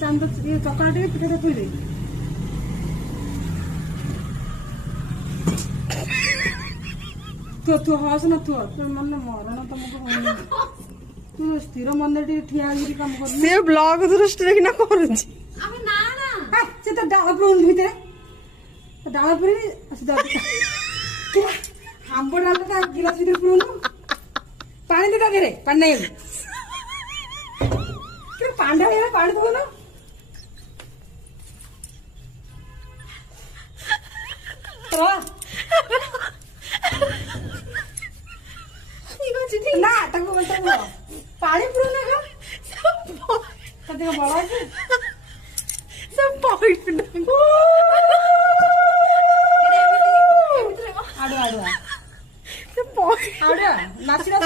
चांद चकड़ा टे पिठा थोड़ी दे तू हस न तू मन मरण तुमको तू स्थिर मन ठिया काम कर से ब्लॉग दृष्टि किना करूची আমি না না से तो डाल पर भीतर डाल पर आंब डाल गिलास भीतर पुरनु पानी दे दे रे पानी नहीं कि पांडा है पानी दो ना तो ना तको बता पानी पुरनु का कते बड़ा है सब पॉइंट आडो आडो सब पॉइंट आडो नाची ना